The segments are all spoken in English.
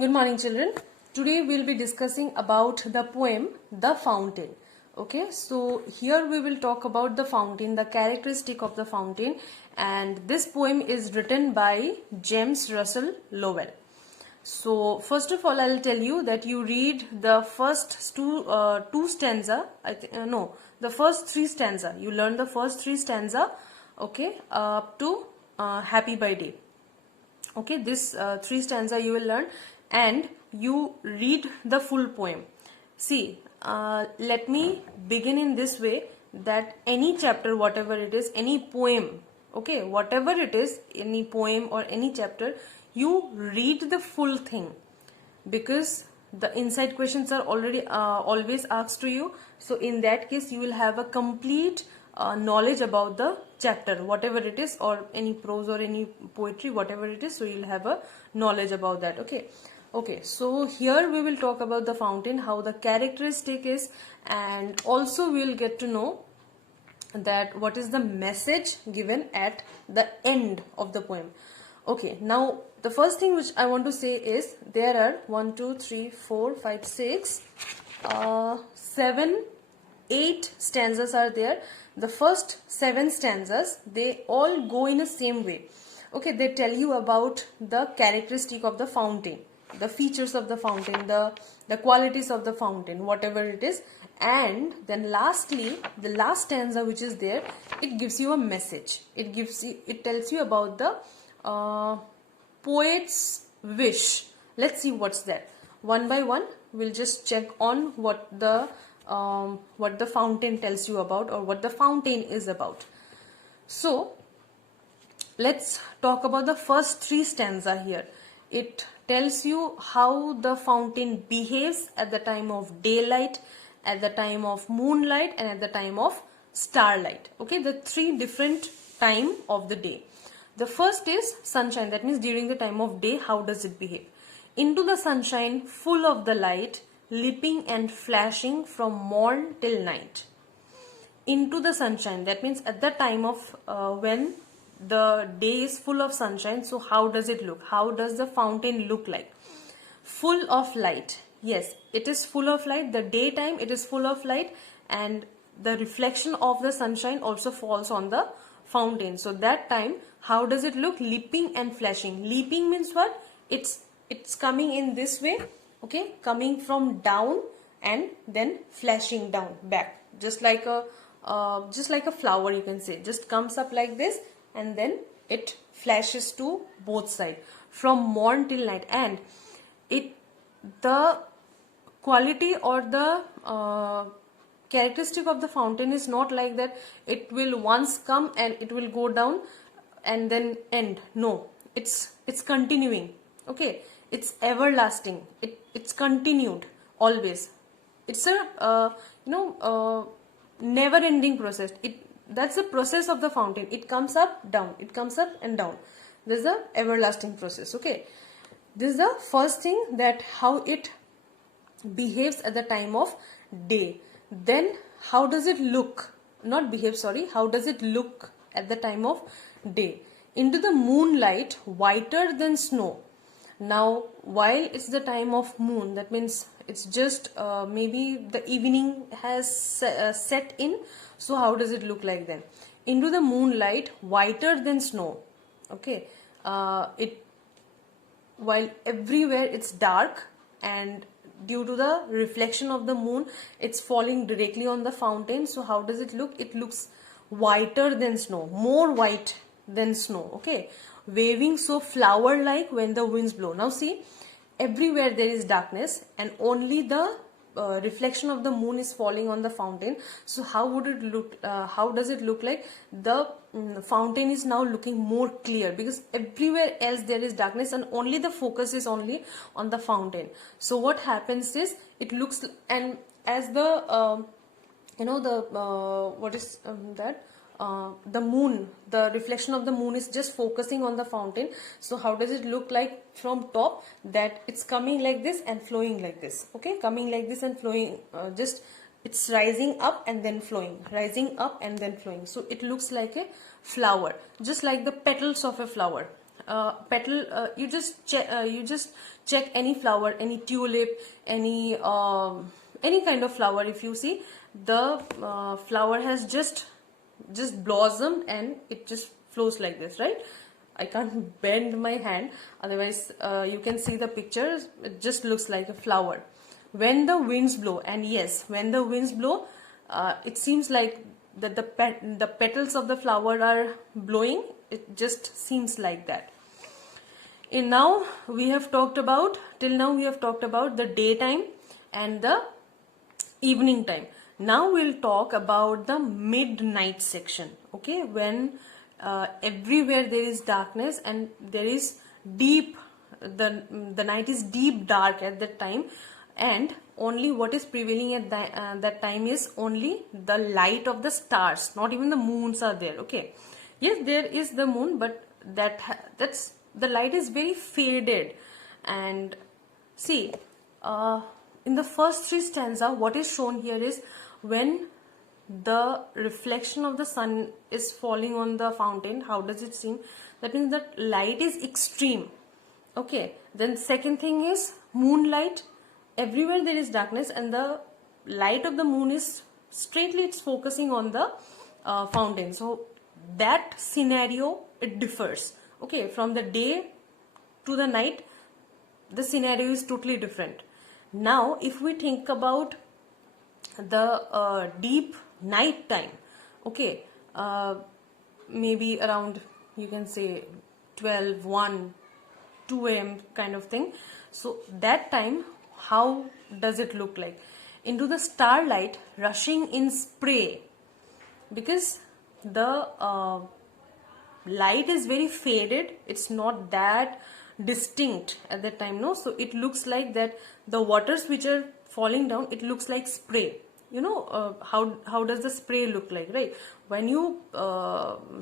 Good morning, children. Today we'll be discussing about the poem The Fountain. Okay, so here we will talk about the fountain, the characteristic of the fountain, and this poem is written by James Russell Lowell. So first of all, I'll tell you that you read the first two stanza. The first three stanza. You learn the first three stanza. Okay, up to Happy Birthday. Okay, this three stanza you will learn, and you read the full poem. See, let me begin in this way, that any chapter, whatever it is, any poem, okay, whatever it is, any poem or any chapter, you read the full thing, because the inside questions are already always asked to you. So in that case you will have a complete knowledge about the chapter, whatever it is, or any prose or any poetry, whatever it is, so you'll have a knowledge about that. Okay, so here we will talk about the fountain, how the characteristic is, and also we will get to know that what is the message given at the end of the poem. Okay, now the first thing which I want to say is there are 1, 2, 3, 4, 5, 6, 7, 8 stanzas are there. The first 7 stanzas, they all go in the same way. Okay, they tell you about the characteristic of the fountain, the features of the fountain, the qualities of the fountain, whatever it is. And then lastly, the last stanza which is there, it gives you a message. It tells you about the poet's wish. Let's see what's that. One by one, we'll just check on what the fountain tells you about, or what the fountain is about. So let's talk about the first 3 stanza here. It tells you how the fountain behaves at the time of daylight, at the time of moonlight, and at the time of starlight. Okay, the 3 different time of the day. The first is sunshine, that means during the time of day, how does it behave? Into the sunshine, full of the light, leaping and flashing from morn till night. Into the sunshine, that means at the time of when the day is full of sunshine, so how does it look? How does the fountain look like? Full of light. Yes, it is full of light. The daytime, it is full of light, and the reflection of the sunshine also falls on the fountain. So that time, how does it look? Leaping and flashing. Leaping means what? It's coming in this way, okay, coming from down and then flashing down back, just like a flower, you can say. Just comes up like this and then it flashes to both sides from morn till night. And the quality or the characteristic of the fountain is not like that it will once come and it will go down and then end. No, it's continuing. Okay, it's everlasting. It's continued always. It's a never ending process. That's the process of the fountain. It comes up, down, it comes up and down. This is the everlasting process. Okay, this is the first thing, that how it behaves at the time of day. Then how does it look? Not behave, sorry. How does it look at the time of day? Into the moonlight, whiter than snow. Now, while it's the time of moon, that means it's just maybe the evening has set in. So how does it look like then? Into the moonlight, whiter than snow. Okay, while everywhere it's dark, and due to the reflection of the moon, it's falling directly on the fountain. So how does it look? It looks whiter than snow, more white than snow. Okay, waving so flower like when the winds blow. Now see, everywhere there is darkness, and only the reflection of the moon is falling on the fountain. So how would it look? How does it look like? The fountain is now looking more clear, because everywhere else there is darkness and only the focus is only on the fountain. So what happens is, it looks, and as the what is that? The moon, the reflection of the moon is just focusing on the fountain. So how does it look like from top? That it's coming like this and flowing like this. Okay, coming like this and flowing, just it's rising up and then flowing, rising up and then flowing. So it looks like a flower, just like the petals of a flower. petal, you just check any flower, any tulip, any kind of flower. If you see, the flower has just blossomed and it just flows like this, right? I can't bend my hand, otherwise you can see the picture. It just looks like a flower when the winds blow. And yes, when the winds blow, it seems like that the petals of the flower are blowing. It just seems like that. And now we have talked about, till now we have talked about the daytime and the evening time. Now we'll talk about the midnight section, okay, when everywhere there is darkness and there is deep, the night is deep dark at that time, and only what is prevailing at that time is only the light of the stars. Not even the moons are there, okay. Yes, there is the moon, but that's the light is very faded. And see, in the first three stanza, what is shown here is when the reflection of the sun is falling on the fountain, how does it seem? That means that light is extreme, okay. Then second thing is moonlight. Everywhere there is darkness and the light of the moon is straightly, it's focusing on the fountain. So that scenario, it differs, okay. From the day to the night, the scenario is totally different. Now if we think about the deep night time, okay, maybe around, you can say 12, 1, 2 a.m. kind of thing. So that time, how does it look like? Into the starlight rushing in spray, because the light is very faded, it's not that distinct at that time, no. So it looks like that the waters which are falling down, it looks like spray. You know, how does the spray look like, right? When you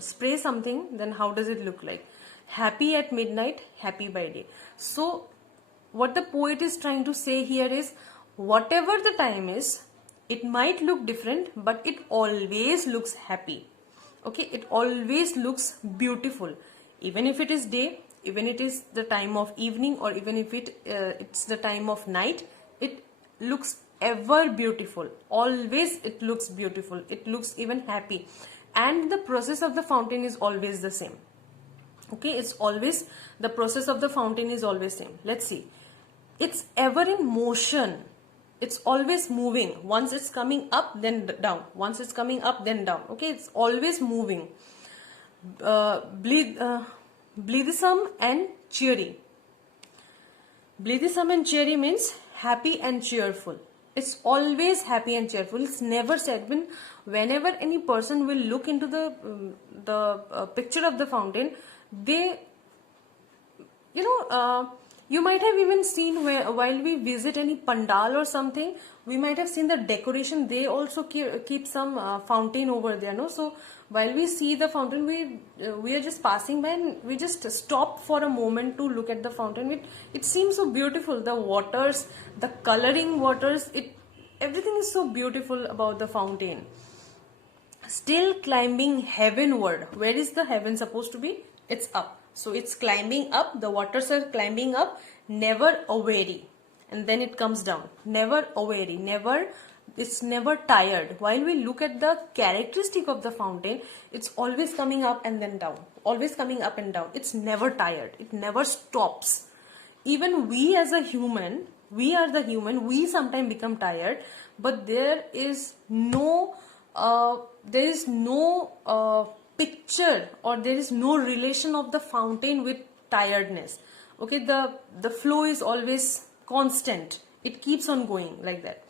spray something, then how does it look like? Happy at midnight, happy by day. So what the poet is trying to say here is, whatever the time is, it might look different, but it always looks happy, okay. It always looks beautiful, even if it is day, even it is the time of evening, or even if it's the time of night, it looks ever beautiful. Always it looks beautiful, it looks even happy. And the process of the fountain is always the same, okay. It's always, the process of the fountain is always same. Let's see, it's ever in motion, it's always moving. Once it's coming up, then down, once it's coming up, then down, okay. It's always moving. Blithesome and cheery. Blithesome and cheery means happy and cheerful. It's always happy and cheerful. It's never said, whenever any person will look into the picture of the fountain, they, you know, you might have even seen while we visit any pandal or something, we might have seen the decoration. They also keep some fountain over there, no. So while we see the fountain, we are just passing by and we just stop for a moment to look at the fountain. It seems so beautiful. The waters, the coloring waters, everything is so beautiful about the fountain. Still climbing heavenward. Where is the heaven supposed to be? It's up. So it's climbing up, the waters are climbing up, never aweary. And then it comes down. Never aweary, it's never tired. While we look at the characteristic of the fountain, it's always coming up and then down. Always coming up and down. It's never tired. It never stops. Even we as a human, we are the human, we sometimes become tired, but there is no picture, or there is no relation of the fountain with tiredness, okay. The flow is always constant, it keeps on going like that.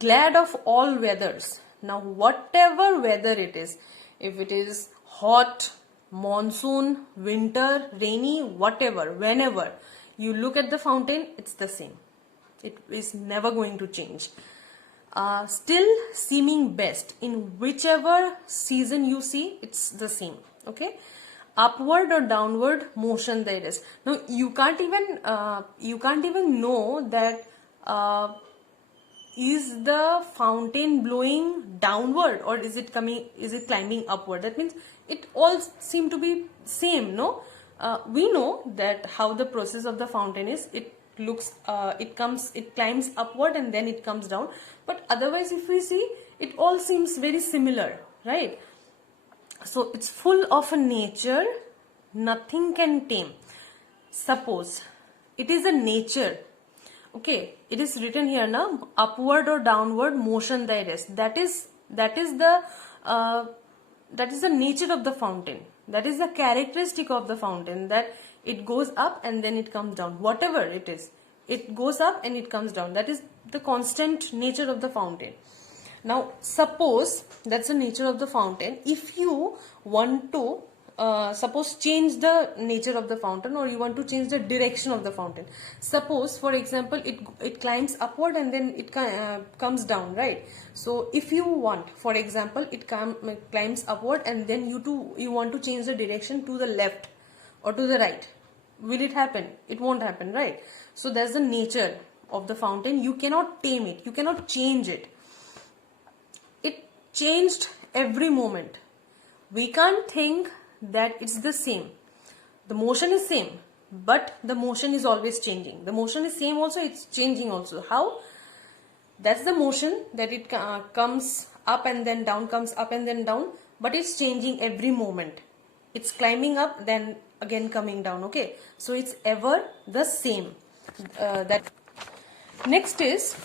Glad of all weathers. Now whatever weather it is, if it is hot, monsoon, winter, rainy, whatever, whenever you look at the fountain, it's the same, it is never going to change. Still seeming best in whichever season you see, it's the same, okay. Upward or downward motion there is. Now you can't even know that is the fountain blowing downward or is it climbing upward. That means it all seem to be same, no. we know that how the process of the fountain is. It climbs upward and then it comes down. But otherwise, if we see, it all seems very similar, right? So it's full of a nature nothing can tame. Suppose it is a nature, okay, it is written here now, upward or downward motion thy rest. That is the nature of the fountain. That is the characteristic of the fountain, that it goes up and then it comes down. Whatever it is, it goes up and it comes down. That is the constant nature of the fountain. Now suppose that's the nature of the fountain. If you want to suppose change the nature of the fountain, or you want to change the direction of the fountain. Suppose, for example, it climbs upward and then it comes down, right? So if you want, for example, it climbs upward and then you want to change the direction to the left or to the right, will it happen? It won't happen, right? So that's the nature of the fountain. You cannot tame it, you cannot change it. It changed every moment. We can't think that it's the same. The motion is same, but the motion is always changing. The motion is same also, it's changing also. How? That's the motion, that it comes up and then down, comes up and then down, but it's changing every moment. It's climbing up, then again coming down, okay? So it's ever the same. That next is,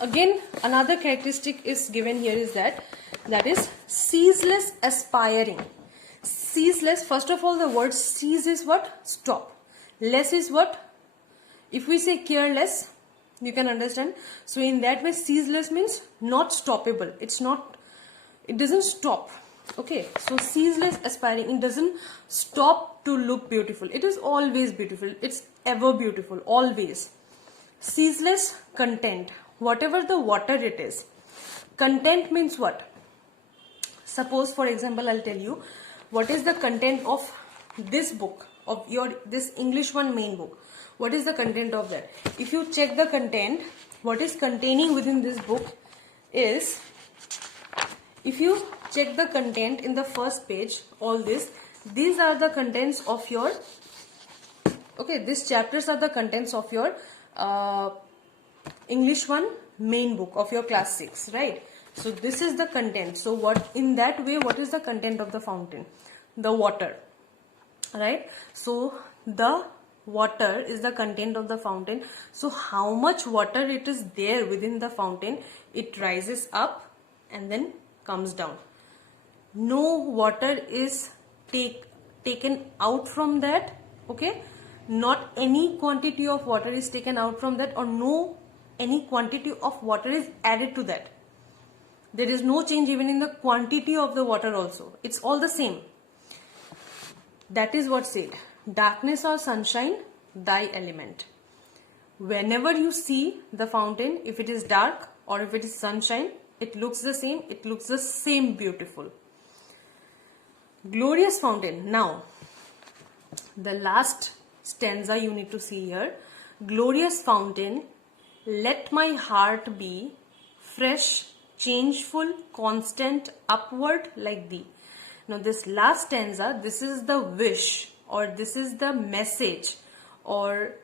again another characteristic is given here, is that is ceaseless aspiring. Ceaseless, first of all, the word cease is what? Stop. Less is what? If we say careless, you can understand. So in that way, ceaseless means not stoppable. It doesn't stop. Okay, so ceaseless aspiring, it doesn't stop to look beautiful. It is always beautiful. It's ever beautiful, always. Ceaseless content, whatever the water it is. Content means what? Suppose, for example, I'll tell you what is the content of this book, of this English 1 main book. What is the content of that? If you check the content, what is containing within this book is, if you check the content in the first page, all these are the contents of your, okay, these chapters are the contents of your English 1 main book of your class 6, right? So this is the content. So what, in that way, what is the content of the fountain? The water, right? So the water is the content of the fountain. So how much water it is there within the fountain, it rises up and then comes down. No water is taken out from that, okay? Not any quantity of water is taken out from that, or no any quantity of water is added to that. There is no change even in the quantity of the water also. It's all the same. That is what said. Darkness or sunshine, thy element. Whenever you see the fountain, if it is dark or if it is sunshine, it looks the same. It looks the same beautiful. Glorious fountain. Now, the last stanza you need to see here. Glorious fountain, let my heart be fresh, changeful, constant, upward like thee. Now this last stanza, this is the wish, or this is the message, or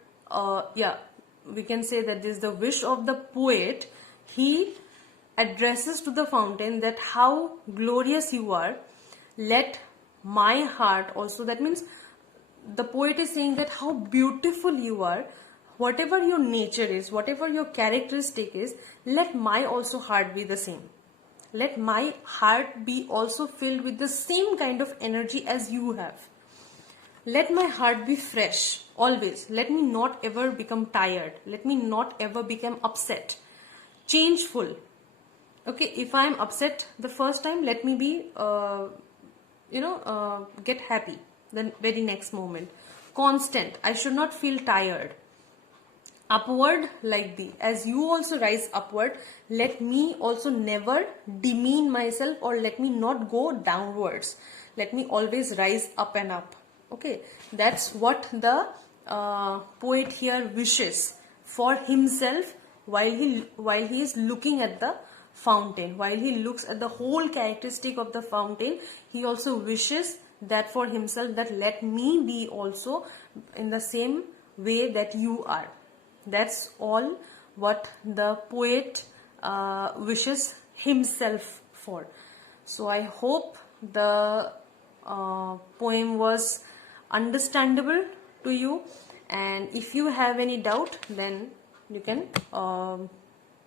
we can say that this is the wish of the poet. He addresses to the fountain that how glorious you are, let my heart also, that means the poet is saying that how beautiful you are, whatever your nature is, whatever your characteristic is, let my also heart be the same. Let my heart be also filled with the same kind of energy as you have. Let my heart be fresh always. Let me not ever become tired. Let me not ever become upset. Changeful. Okay, if I am upset the first time, let me be, get happy the very next moment. Constant. I should not feel tired. Upward like thee. As you also rise upward, let me also never demean myself, or let me not go downwards. Let me always rise up and up. Okay, that's what the poet here wishes for himself while he is looking at the fountain. While he looks at the whole characteristic of the fountain, he also wishes that for himself, that let me be also in the same way that you are. That's all what the poet wishes himself for. So I hope the poem was understandable to you, and if you have any doubt, then you can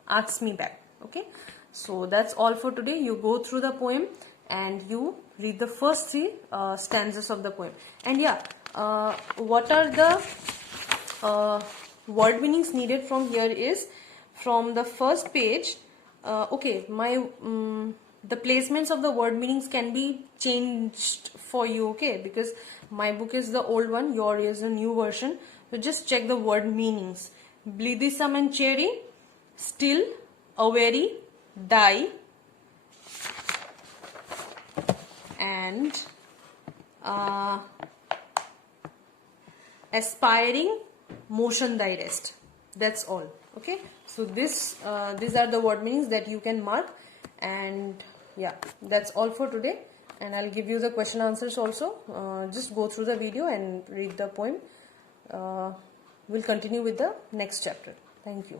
ask me back. Okay, so that's all for today. You go through the poem and you read the first three stanzas of the poem. And yeah, what are the word meanings needed from here is from the first page. Okay, my the placements of the word meanings can be changed for you, okay, because my book is the old one, your is a new version. So just check the word meanings. Blithesome and cherry, still, a very, die, and aspiring, motion thy rest. That's all. Okay, so these are the word meanings that you can mark. And yeah, that's all for today, and I'll give you the question answers also. Just go through the video and read the poem. We'll continue with the next chapter. Thank you.